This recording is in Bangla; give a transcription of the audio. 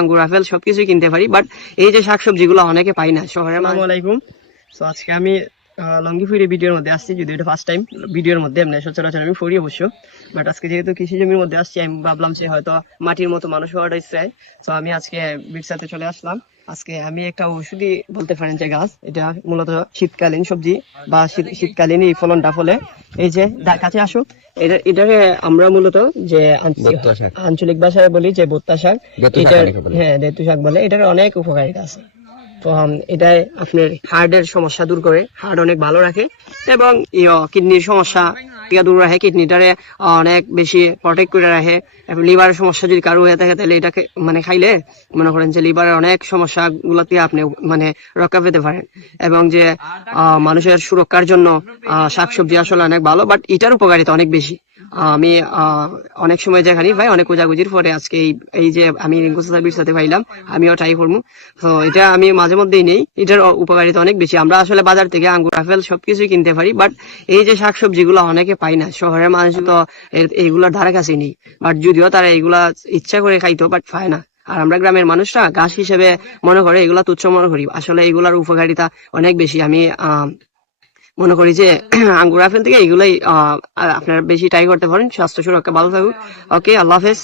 আঙ্গুর আপেল সবকিছু কিনতে পারি, বাট এই যে শাকসবজিগুলো অনেকে পাই না শহরে। আসসালামু আলাইকুম। তো আজকে আমি লঙ্গি ফুরি ভিডিওর মধ্যে আসছি, যদি এটা ফার্স্ট টাইম ভিডিওর মধ্যে এমনি সচরাচর আমি ফুরি অবশ্য, বাট আজকে যেহেতু কৃষি জমির মধ্যে আসছি আমি ভাবলাম যে হয়তো মাটির মতো মানুষ হওয়াটা ইচ্ছে, তো আমি আজকে বিরসাতে চলে আসলাম। আজকে আমি একটা ঔষধি বলতে পারেন যে গাছ, এটা মূলত শীতকালীন সবজি বা শীতকালীন এই ফলনটা ফলে। এই যে কাছে আসো, এটাকে আমরা মূলত যে আঞ্চলিক ভাষায় বলি যে ভুট্টা শাক, এটার হ্যাঁ দেতু শাক বলে। এটার অনেক উপকারিতা আছে। তো এটাই আপনার হার্টের সমস্যা দূর করে, হার্ট অনেক ভালো রাখে, এবং কিডনির সমস্যা থেকে দূর রাখে, কিডনিটারে অনেক বেশি প্রটেক্ট করে রাখে। লিভারের সমস্যা যদি কারো হয়ে থাকে তাহলে এটাকে মানে খাইলে মনে করেন যে লিভারের অনেক সমস্যা গুলাতে আপনি মানে রক্ষা পেতে পারেন। এবং যে মানুষের সুরক্ষার জন্য শাকসবজি আসলে অনেক ভালো, বাট এটার উপকারিতা অনেক বেশি। আমি অনেক সময় যেখানে ভাই অনেক খোঁজাখুঁজির পরে আজকে এই যে আমি রিঙ্কু সাথে সাথে পাইলাম, আমিও ট্রাই করবো। তো এটা আমি মাঝে মধ্যেই নেই, এটার উপকারিতা অনেক বেশি। আমরা আসলে বাজার থেকে আঙ্গুর আপেল সবকিছুই কিনতে পারি, বাট এই যে শাকসবজিগুলো অনেকে পাই না। শহরের মানুষ তো এইগুলোর ধারে কাছে নেই, বাট যদিও তারা এইগুলা ইচ্ছা করে খাইতো, বাট পায় না। আর আমরা গ্রামের মানুষরা গাছ হিসেবে মনে করে এগুলা তুচ্ছ মনে করি, আসলে এগুলার উপকারিতা অনেক বেশি। আমি মনে করি যে আঙ্গুর আপেল থেকে এগুলাই আপনারা বেশি ট্রাই করতে পারেন। স্বাস্থ্য সুরক্ষা ভালো থাকুক। ওকে, আল্লাহ হাফেজ।